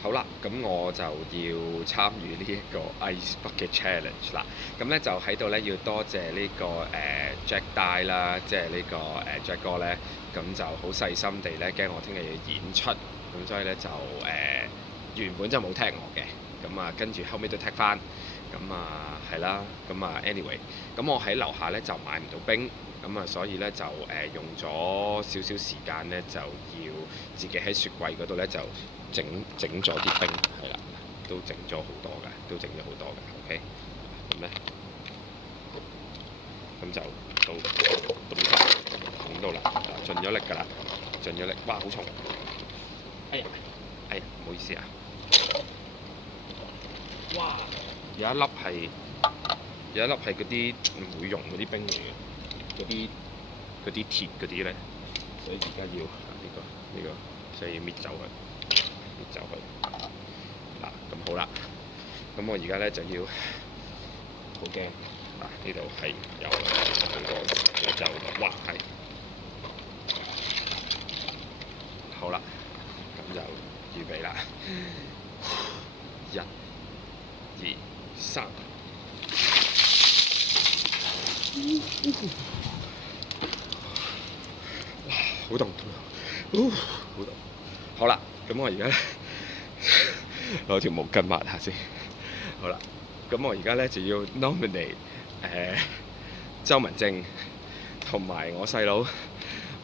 好啦，咁我就要參與呢一個 Ice Bucket Challenge 啦。咁咧就喺度咧要多謝呢、個Jack Dye 啦，即係呢個Jack 哥咧，咁就好細心地咧，驚我聽日要演出，咁所以咧就原本就冇踢我嘅，咁啊跟住後尾都踢翻，咁啊係啦，咁啊 anyway，咁我喺樓下咧就買唔到冰，咁啊所以咧就用咗少少時間咧，就要自己喺雪櫃嗰度咧就整咗啲冰，係啦，都整咗好多嘅，OK，咁咧咁就到到啦，盡咗力㗎啦，盡咗力，哇好重，哎呀唔好意思啊，哇有一粒係嗰啲唔會溶嗰啲冰嚟嘅，嗰啲鐵嗰啲咧，所以而家要呢個，所以要搣走佢。走去嗱，咁好啦，咁我而家咧就要好驚嗱，呢度係有好多，我就哇係好啦，咁就預備啦，1、2、3，哇，好凍，好凍，好啦，咁我而家咧攞條毛巾抹下先。好啦，咁我而家咧就要 nominate 周文正同埋我細佬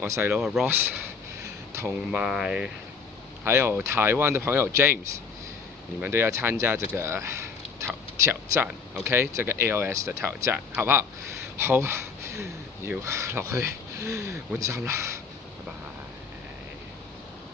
阿 Ross， 同埋還有台灣的朋友 James， 你們都要參加這個挑戰 ，OK？ 這個 ALS 的挑戰，好不好？好，要落去換衫啦。